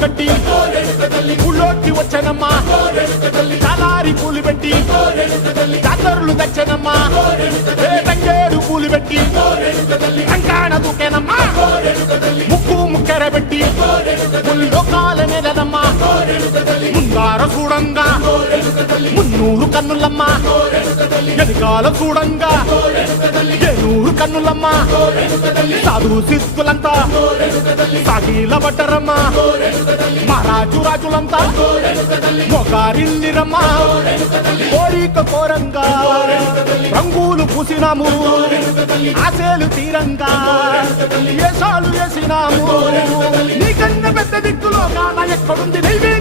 కట్టి ఊళ్ళోకి వచ్చానమ్మా చాలారి పూలు పెట్టి జాతరులు తెచ్చానమ్మా తంగేడు పూలు పెట్టి కంకాణ దూకేనమ్మా ముక్కు ముక్కెర పెట్టి ముల్లోకాల నెలనమ్మా ముందార చూడంగా మున్నూరు కన్నులమ్మా ఎనకాల చూడంగా ఏనూరు కన్నులమ్మా సాధు సిద్ధులంతా సాగిల పడ్డరమ్మా మహారాజు రాజులంతా మొగారిల్లిరమ్మా కోరిక కోరంగా రంగులు పూసినాము ఆశలు తీరంగా వేషాలు వేసినాము నీకన్నా పెద్ద దిక్కులో కాన ఎక్కడుంది నైవేద్యం